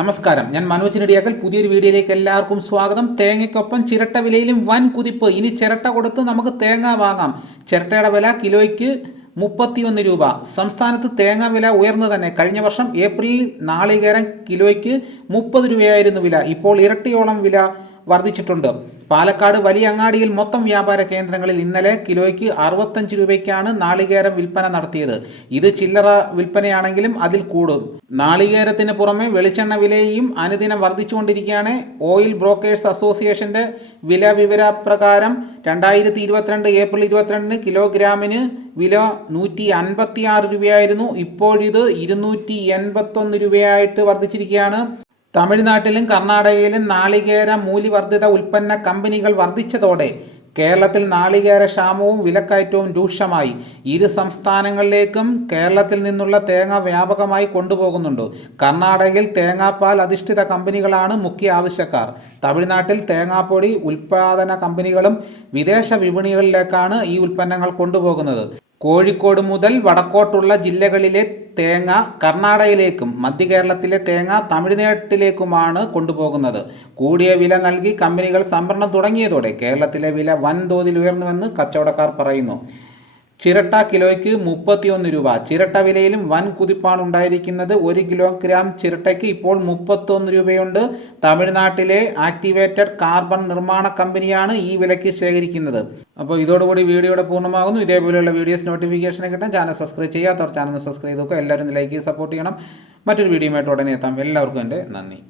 നമസ്കാരം. ഞാൻ മനോജ് നെടിയാക്കൽ. പുതിയൊരു വീഡിയോയിലേക്ക് എല്ലാവർക്കും സ്വാഗതം. തേങ്ങയ്ക്കൊപ്പം ചിരട്ട വിലയിലും വൻ കുതിപ്പ്. ഇനി ചിരട്ട കൊടുത്ത് നമുക്ക് തേങ്ങ വാങ്ങാം. ചിരട്ടയുടെ വില കിലോയ്ക്ക് മുപ്പത്തിയൊന്ന് രൂപ. സംസ്ഥാനത്ത് തേങ്ങ വില ഉയർന്നു തന്നെ. കഴിഞ്ഞ വർഷം ഏപ്രിലിൽ നാളികേരം കിലോയ്ക്ക് മുപ്പത് രൂപയായിരുന്നു വില. ഇപ്പോൾ ഇരട്ടിയോളം വില വർദ്ധിച്ചിട്ടുണ്ട്. പാലക്കാട് വലിയ അങ്ങാടിയിൽ മൊത്തം വ്യാപാര കേന്ദ്രങ്ങളിൽ ഇന്നലെ കിലോയ്ക്ക് അറുപത്തഞ്ച് രൂപയ്ക്കാണ് നാളികേരം വിൽപ്പന നടത്തിയത്. ഇത് ചില്ലറ വിൽപ്പനയാണെങ്കിലും അതിൽ കൂടും. നാളികേരത്തിന് പുറമെ വെളിച്ചെണ്ണ വിലയും അനുദിനം വർദ്ധിച്ചുകൊണ്ടിരിക്കുകയാണ്. ഓയിൽ ബ്രോക്കേഴ്സ് അസോസിയേഷന്റെ വില വിവര പ്രകാരം രണ്ടായിരത്തി ഇരുപത്തിരണ്ട് ഏപ്രിൽ ഇരുപത്തിരണ്ടിന് കിലോഗ്രാമിന് വില നൂറ്റി അൻപത്തി ആറ് രൂപയായിരുന്നു. ഇപ്പോഴിത് ഇരുന്നൂറ്റി എൺപത്തൊന്ന് രൂപയായിട്ട് വർദ്ധിച്ചിരിക്കുകയാണ്. തമിഴ്നാട്ടിലും കർണാടകയിലും നാളികേര മൂല്യവർദ്ധിത ഉൽപ്പന്ന കമ്പനികൾ വർദ്ധിച്ചതോടെ കേരളത്തിൽ നാളികേര ക്ഷാമവും വിലക്കയറ്റവും രൂക്ഷമായി. ഇരു സംസ്ഥാനങ്ങളിലേക്കും കേരളത്തിൽ നിന്നുള്ള തേങ്ങ വ്യാപകമായി കൊണ്ടുപോകുന്നുണ്ട്. കർണാടകയിൽ തേങ്ങാപ്പാൽ അധിഷ്ഠിത കമ്പനികളാണ് മുഖ്യ ആവശ്യക്കാർ. തമിഴ്നാട്ടിൽ തേങ്ങാപ്പൊടി ഉൽപ്പാദന കമ്പനികളും വിദേശ വിപണികളിലേക്കാണ് ഈ ഉൽപ്പന്നങ്ങൾ കൊണ്ടുപോകുന്നത്. കോഴിക്കോട് മുതൽ വടക്കോട്ടുള്ള ജില്ലകളിലെ തേങ്ങ കർണാടകയിലേക്കും മധ്യ കേരളത്തിലെ തേങ്ങ തമിഴ്നാട്ടിലേക്കുമാണ് കൊണ്ടുപോകുന്നത്. കൂടിയ വില നൽകി കമ്പനികൾ സംഭരണം തുടങ്ങിയതോടെ കേരളത്തിലെ വില വൻതോതിൽ ഉയർന്നുവെന്ന് കച്ചവടക്കാർ പറയുന്നു. ചിരട്ട കിലോയ്ക്ക് മുപ്പത്തിയൊന്ന് രൂപ. ചിരട്ട വിലയിലും വൻ കുതിപ്പാണ് ഉണ്ടായിരിക്കുന്നത് ഒരു കിലോഗ്രാം ചിരട്ടയ്ക്ക് ഇപ്പോൾ മുപ്പത്തൊന്ന് രൂപയുണ്ട്. തമിഴ്നാട്ടിലെ ആക്ടിവേറ്റഡ് കാർബൺ നിർമ്മാണ കമ്പനിയാണ് ഈ വിലയ്ക്ക് ശേഖരിക്കുന്നത്. അപ്പോൾ ഇതോടുകൂടി വീഡിയോയുടെ പൂർണമാകുന്നു. ഇതേപോലെയുള്ള വീഡിയോസ് നോട്ടിഫിക്കേഷൻ കിട്ടാൻ ചാനൽ സബ്സ്ക്രൈബ് ചെയ്യാത്തവർ ചാനൽ സബ്സ്ക്രൈബ് ചെയ്ത് എല്ലാവരും ലൈക്ക് സപ്പോർട്ട് ചെയ്യണം. മറ്റൊരു വീഡിയോയുമായിട്ട് ഉടനെ എത്താം. എല്ലാവർക്കും എന്റെ നന്ദി.